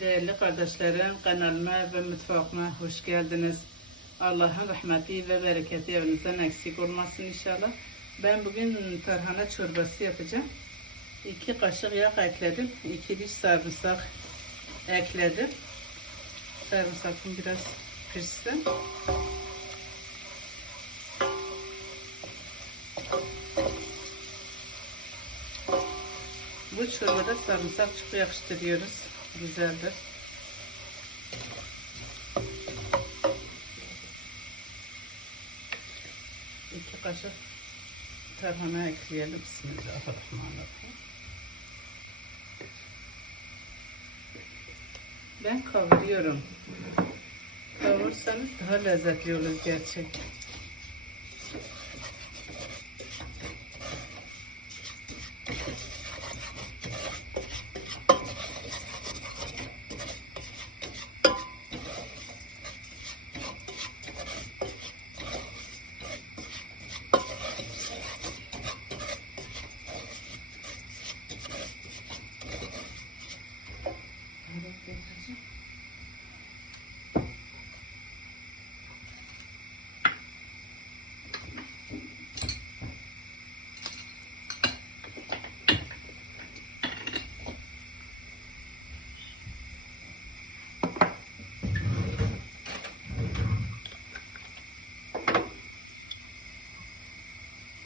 Değerli kardeşlerim, kanalıma ve mutfağıma hoş geldiniz. Allah'ın rahmeti ve bereketi evinizden eksik olmasın inşallah. Ben bugün tarhana çorbası yapacağım. İki kaşık yağ ekledim. İki diş sarımsak ekledim. Sarımsakım biraz pişsin. Bu çorbada sarımsak çok yakıştırıyoruz. Güzeldir. İki kaşık tarhana ekleyelim. Bismillahirrahmanirrahim. Ben kavuruyorum. Kavursanız daha lezzetli olur gerçek.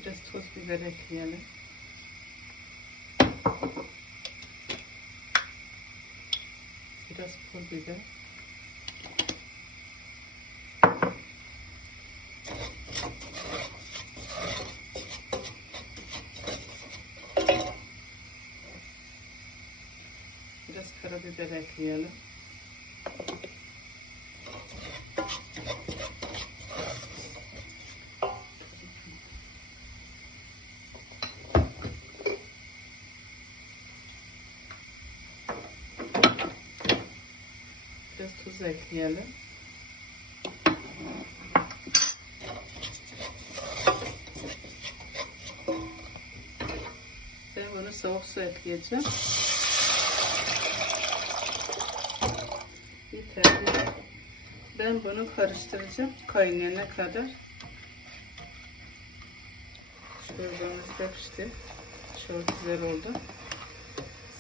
Biraz toz biber ekleyelim. Biraz pul biber. Biraz karabiber ekleyelim. Tuz ekleyelim. Ben bunu soğuk su ekleyeceğim. Yeterli. Ben bunu karıştıracağım kaynayana kadar. Çorbamız da pişti. Çok güzel oldu.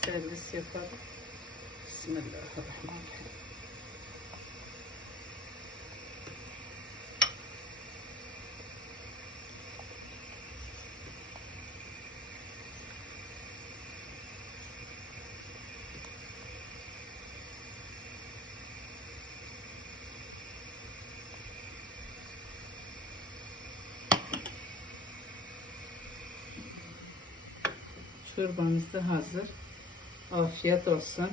Servis yapalım. Bismillahirrahmanirrahim. Çorbamız da hazır. Afiyet olsun.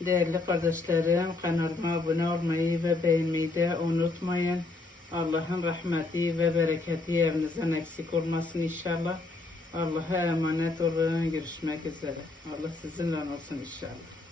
Değerli kardeşlerim kanalıma abone olmayı ve beğenmeyi de unutmayın. Allah'ın rahmeti ve bereketi evinizden eksik olmasın inşallah. Allah'a emanet olun. Görüşmek üzere. Allah sizinle olsun inşallah.